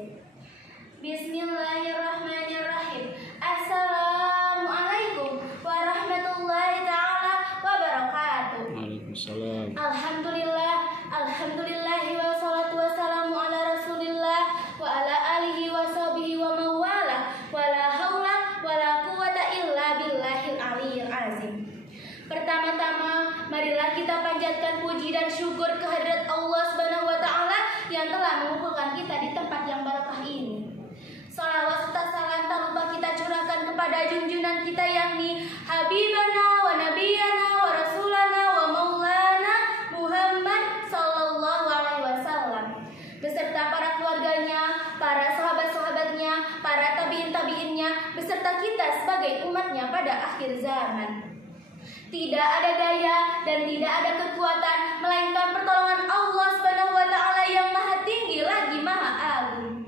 Azim. Bismillahirrahmanirrahim. Assalamualaikum warahmatullahi ta'ala wabarakatuh. Waalaikumsalam. Alhamdulillahi wassalatu wassalamu ala rasulillah wa ala alihi wa sahbihi wa mawala wa la hawla wa la quwata illa billahil aliyyil azim. Pertama-tama, marilah kita panjatkan puji dan syukur kehadirat Allah Subhanahu wa ta'ala yang telah mengumpulkan kita di tempat yang barakah ini. Salawat serta salam tak lupa kita curahkan kepada junjungan kita yakni Habibana wa Nabiyana wa Rasulana wa Maulana Muhammad sallallahu alaihi wasallam beserta para keluarganya, para sahabat-sahabatnya, para tabi'in-tabi'innya beserta kita sebagai umatnya pada akhir zaman. Tidak ada daya dan tidak ada kekuatan melainkan pertolongan Allah Subhanahu wa ta'ala yang maha tinggi lagi maha agung.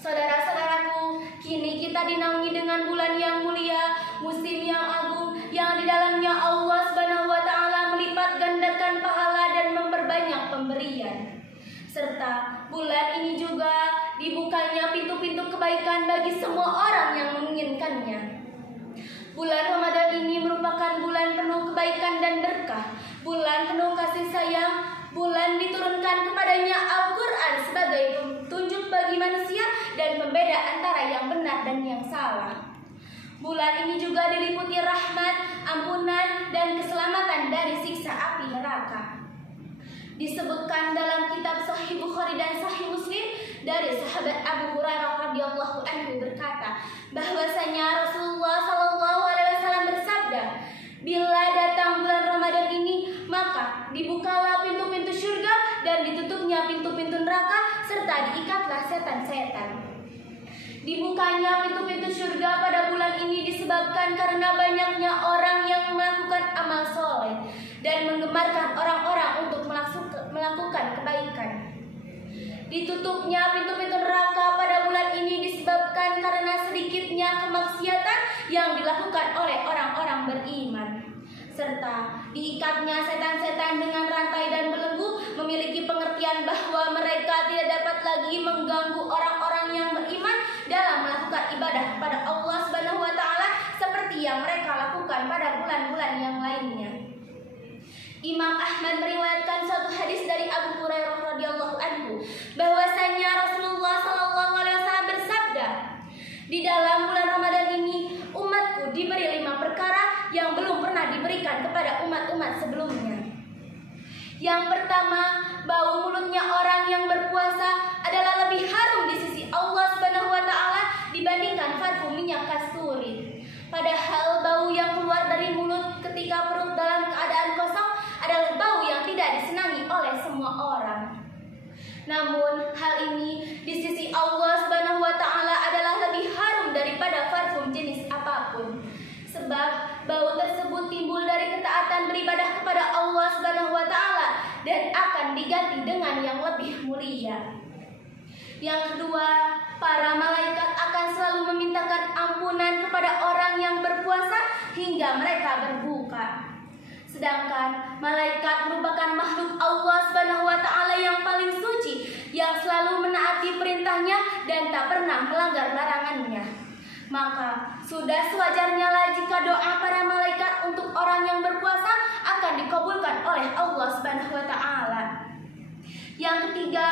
Saudara-saudaraku, kini kita dinaungi dengan bulan yang mulia, musim yang agung, yang di dalamnya Allah Subhanahu wa ta'ala melipat gandakan pahala dan memperbanyak pemberian. Serta bulan ini juga dibukanya pintu-pintu kebaikan bagi semua orang yang menginginkannya. Bulan Ramadan ini merupakan bulan penuh kebaikan dan berkah, bulan penuh kasih sayang, bulan diturunkan kepadanya Al-Quran sebagai petunjuk bagi manusia dan pembeda antara yang benar dan yang salah. Bulan ini juga diliputi rahmat, ampunan, dan keselamatan dari siksa api neraka. Disebutkan dalam kitab Sahih Bukhari dan Sahih Muslim dari sahabat Abu Hurairah radhiyallahu anhu berkata bahwasanya Rasulullah sallallahu alaihi wasallam bersabda, bila datang bulan Ramadan ini maka dibukalah pintu-pintu surga dan ditutupnya pintu-pintu neraka serta diikatlah setan-setan. Dibukanya pintu-pintu surga pada bulan ini disebabkan karena banyaknya orang yang melakukan amal soleh dan menggemarkan orang-orang untuk melakukan kebaikan. Ditutupnya pintu-pintu neraka pada bulan ini disebabkan karena sedikitnya kemaksiatan yang dilakukan oleh orang-orang beriman. Serta diikatnya setan-setan dengan rantai dan belenggu memiliki pengertian bahwa mereka tidak dapat lagi mengganggu orang-orang yang beriman dalam melakukan ibadah kepada Allah Subhanahu wa ta'ala seperti yang mereka lakukan pada bulan-bulan yang lainnya. Imam Ahmad meriwayatkan suatu hadis dari Abu Hurairah radhiyallahu anhu bahwasanya Rasulullah sallallahu alaihi wasallam bersabda, di dalam bulan Ramadan ini umatku diberi 5 perkara yang belum pernah diberikan kepada umat-umat sebelumnya. Yang pertama, bau mulutnya orang yang berpuasa adalah lebih harum di sisi Allah Subhanahu wa ta'ala dibandingkan parfum minyak kasturi. Padahal bau yang keluar dari mulut ketika perut dalam keadaan kosong adalah bau yang tidak disenangi oleh semua orang. Namun hal ini di sisi Allah Subhanahu wa ta'ala adalah lebih harum daripada parfum jenis apapun. Sebab bau tersebut timbul dari ketaatan beribadah kepada Allah Subhanahu wa ta'ala dan akan diganti dengan yang lebih mulia. Yang kedua, para malaikat akan selalu memintakan ampunan kepada orang yang berpuasa hingga mereka berbuka. Sedangkan malaikat merupakan makhluk Allah Subhanahu wa ta'ala yang paling suci, yang selalu menaati perintahnya dan tak pernah melanggar larangannya. Maka sudah sewajarnya lah jika doa para malaikat untuk orang yang berpuasa akan dikabulkan oleh Allah Subhanahu wa ta'ala. Yang ketiga,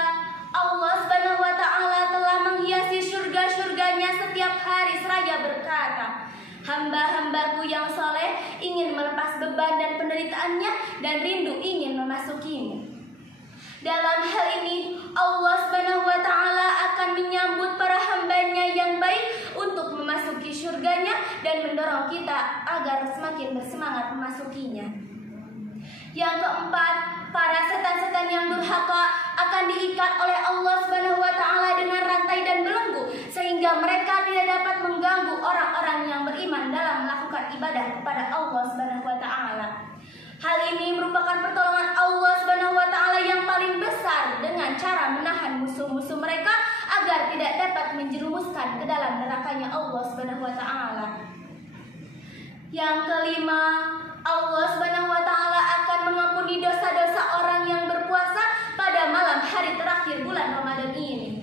Allah Subhanahu wa ta'ala telah menghiasi surga-surganya setiap hari seraya berkata, hamba-hambaku yang soleh ingin melepas beban dan penderitaannya dan rindu ingin memasukimu. Dalam hal ini Allah Subhanahu wa ta'ala akan menyambut para hambanya yang baik untuk memasuki surganya dan mendorong kita agar semakin bersemangat memasukinya. Yang keempat, para setan-setan yang durhaka akan diikat oleh Allah Subhanahu wa ta'ala dengan rantai dan belenggu sehingga mereka tidak dapat mengganggu orang-orang yang beriman dalam melakukan ibadah kepada Allah Subhanahu wa ta'ala. Hal ini merupakan pertolongan Allah Subhanahu wa ta'ala yang paling besar dengan cara menahan musuh-musuh mereka agar tidak dapat menjerumuskan ke dalam nerakanya Allah Subhanahu wa ta'ala. Yang kelima, Allah Subhanahu wa ta'ala akan mengampuni dosa-dosa orang yang berpuasa pada malam hari terakhir bulan Ramadan ini.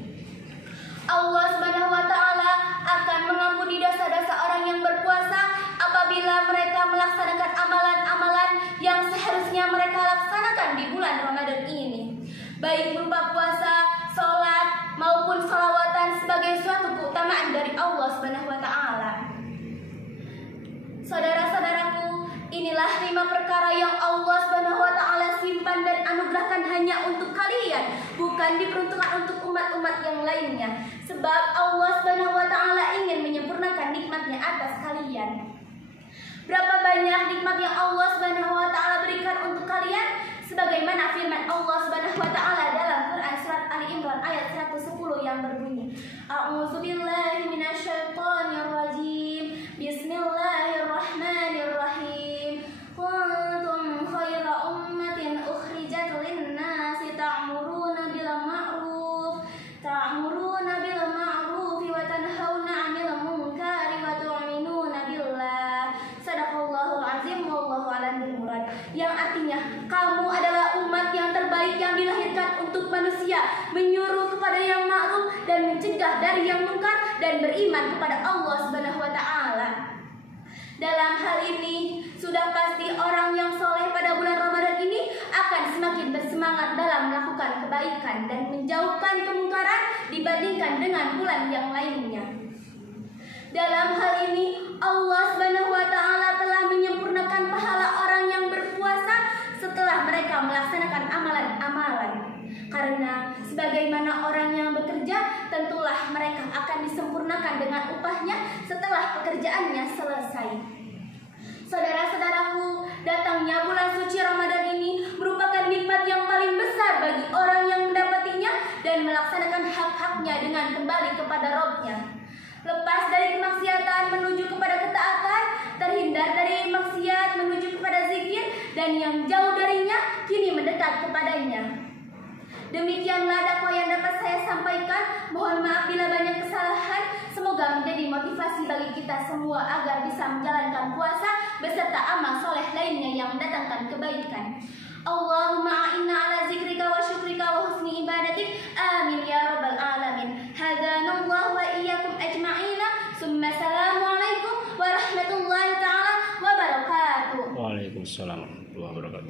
Saudara-saudaraku, inilah 5 perkara yang Allah Subhanahu wa taala simpan dan anugerahkan hanya untuk kalian, bukan diperuntukkan untuk umat-umat yang lainnya. Sebab Allah Subhanahu wa taala ingin menyempurnakan nikmatnya atas kalian. Berapa banyak nikmat yang Allah Subhanahu wa taala berikan untuk kalian? Sebagaimana firman Allah Subhanahu wa taala dalam Quran surat Ali Imran ayat 110 yang berbunyi, A'udzubillahi minasyaitonir rajim. Bismillahirrahmanirrahim. Kuntum khaira ummatin ukhrijat lin-nasi ta'muruna bil ma'ruf wa tanhauna 'anil munkari wa tu'minuna billah. Shadaqallahul azim wallahu a'lam bil murad. Yang artinya, kamu adalah umat yang terbaik yang dilahirkan untuk manusia, menyuruh kepada yang ma'ruf dan mencegah dari yang munkar, dan beriman kepada Allah Subhanahu wa taala. Dalam hal ini, sudah pasti orang yang soleh pada bulan Ramadan ini akan semakin bersemangat dalam melakukan kebaikan dan menjauhkan kemungkaran dibandingkan dengan bulan yang lainnya. Dalam hal ini, Allah Subhanahu wa taala telah menyempurnakan pahala orang yang berpuasa setelah mereka melaksanakan amalan-amalan. Karena sebagaimana orang yang bekerja, tentulah mereka akan disempurnakan dengan upahnya setelah pekerjaannya selesai. Saudara-saudaraku, datangnya bulan suci Ramadan ini merupakan nikmat yang paling besar bagi orang yang mendapatinya dan melaksanakan hak-haknya dengan kembali kepada Rabb-Nya. Lepas dari kemaksiatan menuju kepada ketaatan, terhindar dari maksiat menuju kepada zikir, dan yang jauh darinya kini mendekat kepadanya. Demikianlah dakwah yang dapat saya sampaikan. Mohon maaf bila banyak kesalahan. Semoga menjadi motivasi bagi kita semua agar bisa menjalankan puasa beserta amal soleh lainnya yang mendatangkan kebaikan. Allahumma a'inna ala zikrika wa syukrika wa